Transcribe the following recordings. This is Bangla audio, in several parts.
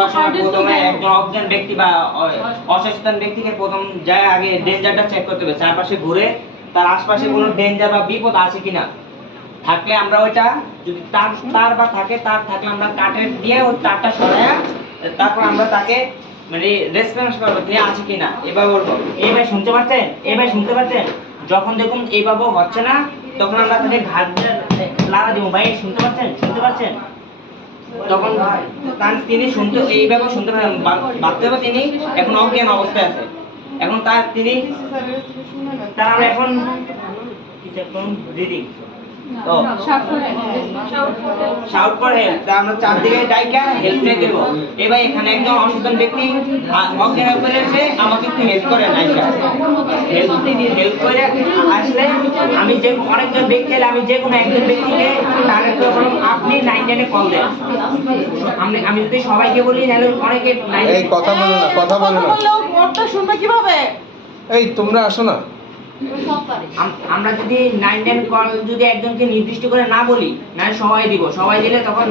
করার সময় প্রথমে একজন অজ্ঞান ব্যক্তি বা অসচেতন ব্যক্তিকে প্রথম যায় আগে ডেঞ্জারটা চেক করতে হবে, চারপাশে ঘুরে তার আশপাশে কোনো ডেঞ্জার বা বিপদ আছে কিনা। থাকলে আমরা ওইটা যদি তার বা থাকে তার থাকলে আমরা কাঠের দিয়ে ওই তারটা সরায়া তারপর আমরা তাকে মানে রেসপন্স করবো তিনি আছে কিনা। এবার বলবো এই ভাই শুনতে পাচ্ছেন, এই ভাই শুনতে পাচ্ছেন। যখন দেখুন এইভাবে হচ্ছে না তখন আমরা তাকে ঘাট লাগা দিব, ভাই শুনতে পাচ্ছেন, শুনতে পাচ্ছেন। তখন তিনি শুনতে এইভাবে শুনতে পারেন, ভাবতে হবে তিনি এখন অজ্ঞান অবস্থায় আছে। এখন তিনি আমরা এখন ব্রিদিং তো শাউট করে হেল্প, আমরা চারদিকে ডাইকা হেল্প নিয়ে দেব। এবার এখানে একজন অসচেতন ব্যক্তি অজ্ঞান হয়ে এসে আমাকে একটু হেল্প করে নাইকা হেল্প করে আসলে আমি যে অনেকজন ব্যক্তি এলে আমি যে কোনো একজন ব্যক্তিকে টার্গেট করে বললাম আপনি 999 কল দেন। আমি যদি সবাইকে বলি তাহলে অনেকে এই কথা বলো না, কথা বলো না, ওটা শুনবে কিভাবে? এই তোমরা আসো না। আমরা যদি 999 কল যদি একজনকে নির্দিষ্ট করে না বলি না সবাই দিব, সবাই দিলে তখন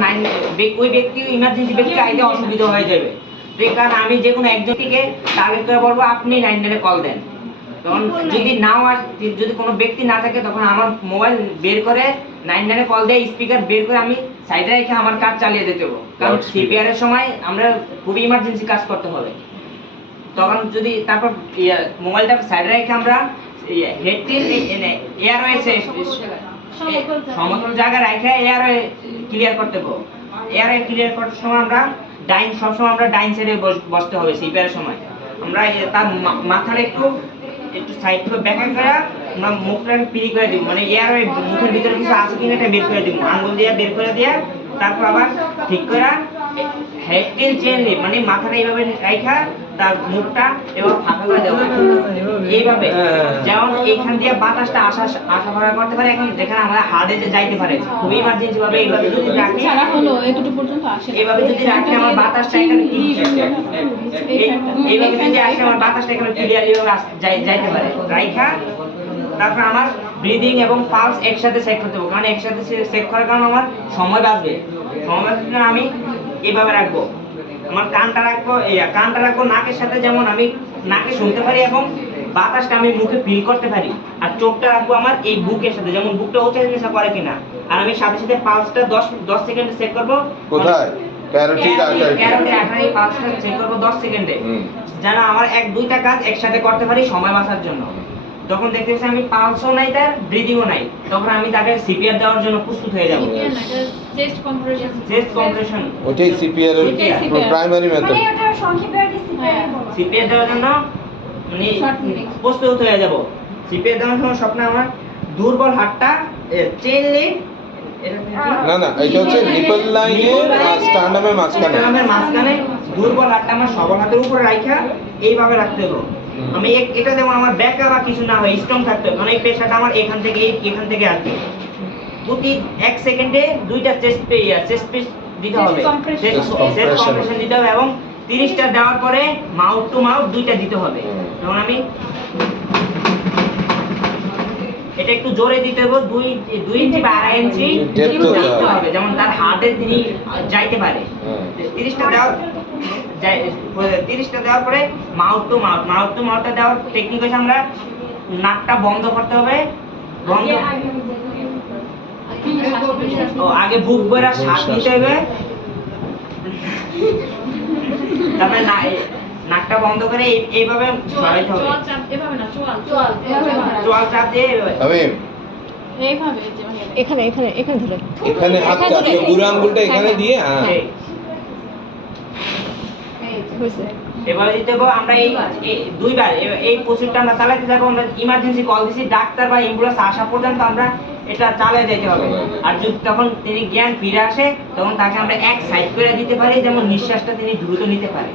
ওই ব্যক্তি ইমার্জেন্সি ব্যক্তি আইতে অসুবিধা হয়ে যাবে। তো এই কারণে আমি যে কোনো একজনকে টার্গেট করে বলবো আপনি 999 কল দেন। তখন যদি নাও যদি কোনো ব্যক্তি না থাকে তখন আমার মোবাইল বের করে 999 কল দিয়ে স্পিকার বের করে আমি সাইডে রেখে আমার কাজ চালিয়ে দিতে হবে। কারণ সিপিআর এর সময় আমরা খুবই ইমার্জেন্সি কাজ করতে হবে। তখন যদি তারপর মোবাইলটা সাইডে রেখে আমরা হেডটিল এয়ারওয়েসে সমতল জায়গা রেখে এয়ারওয়ে ক্লিয়ার করতে হবে। এয়ারওয়ে ক্লিয়ার করার সময় আমরা সবসময় আমরা ডাইন সাইডে বসতে হবে সিপিআর এর সময়। আমরা তার মাথাটা একটু সাইড করে ব্যাক করে আমরা মুখটাকে ফ্রি করে দিব, মানে এয়ারওয়ে মুখের ভিতরে কিছু আছে কিনা এটা বের করে দিব, আঙ্গুল দিয়ে বের করে দিয়া তারপর আবার ঠিক করে হেডটিল চেঞ্জ মানে মাথাটা এইভাবে রাখা তার মুখটা এবার ফাঁকা করে দেওয়া এইভাবে, যেমন এইখান দিয়ে বাতাসটা আসা ভরা করতে পারে। এখন যেখানে আমরা হার্টে যে যাইতে পারে খুবই ইমার্জেন্সি ভাবে এইভাবে যদি রাখি সারা হলো এতটুকু পর্যন্ত আসে, এইভাবে যদি রাখি আমার বাতাসটা এখানে এইভাবে যদি আসে আমার বাতাসটা এখানে ক্লিয়ারলি যাইতে পারে রাইখা তারপর আমার ব্রিদিং এবং পালস একসাথে চেক করতে হবে। কারণ একসাথে চেক করার কারণে আমার সময় বাঁচবে। সময় বাঁচার জন্য আমি এইভাবে রাখবো, আমার কানটা রাখবো নাকের সাথে, যেমন আমি নাকে শুনতে পারি এবং বাতাসটা আমি মুখে ফিল করতে পারি। আর চোখটা রাখবো আমার এই বুকের সাথে, যেমন বুকটা উঁচা নিচা করে কিনা। আর আমি সাথে সাথে পালসটা 10 সেকেন্ডে চেক করবো। কোথায়? ক্যারোটিড আর্টারি পালসটা চেক করবো 10 সেকেন্ডে, যেন আমার 1-2টা কাজ একসাথে করতে পারি সময় বাঁচার জন্য। যখন দেখতেছি আমি পালসও নাই তার ব্রিদিংও নাই তখন আমি তাকে সিপিআর দেওয়ার জন্য প্রস্তুত হয়ে যাব। চেস্ট কম্প্রেশন ওইটাই সিপিআর এর প্রাইমারি মেথড। মানে ওটা সংক্ষেপে আর কি সিপিআর দেওয়ার জন্য মানে প্রস্তুত হয়ে যাব। সিপিআর দেওয়ার সময় স্বপ্নে আমার দুর্বল হাতটা চেইন লিঙ্ক না না এটা হচ্ছে নিপল লাইনের স্টার্নামের মাঝখানে দুর্বল হাতটা আমার সবল হাতের উপরে রাখা এইভাবে রাখতে হবে। আমি এটা যেমন আমার ব্যাকা বা কিছু না হয় স্ট্রং থাকতে হবে, কারণ এই প্রেসারটা আমার এখান থেকে আসবে। প্রতি 1 সেকেন্ডে 2টা চেস্ট পেস দিতে হবে, চেস্ট কম্প্রেশন দিতে হবে এবং 30টা দেওয়ার পরে মাউথ টু মাউথ 2টা দিতে হবে। যেমন আমি এটা একটু জোরে দিতে হবে, 2 ইঞ্চি বা 2.5 ইঞ্চি দিতে হবে, যেমন তার হার্টে তিনি যাইতে পারে। 30টা দেওয়ার পরে মাউথ টু মাউথটা দেওয়ার টেকনিক হচ্ছে আমরা নাকটা বন্ধ করতে হবে, আগে বুক ভরা শ্বাস নিতে হবে, তারপরে নাকটা বন্ধ করে এইভাবে সরাইতে হবে, চোয়াল চাপ দিয়ে এইভাবে এখানে ধরে এখানে হাতটা বুড়ো আঙ্গুলটা এখানে দিয়ে এবারে দিতে হবে। আমরা এই 2বার এই প্রসিডিউরটা আমরা চালাতে যাবো। আমরা ইমার্জেন্সি কল দিছি, ডাক্তার বা অ্যাম্বুলেন্স আসা পর্যন্ত আমরা এটা চালিয়ে যেতে হবে। আর যদি তখন তিনি জ্ঞান ফিরে আসে তখন তাকে আমরা এক সাইড করে দিতে পারি, যেমন নিঃশ্বাসটা তিনি দ্রুত নিতে পারে।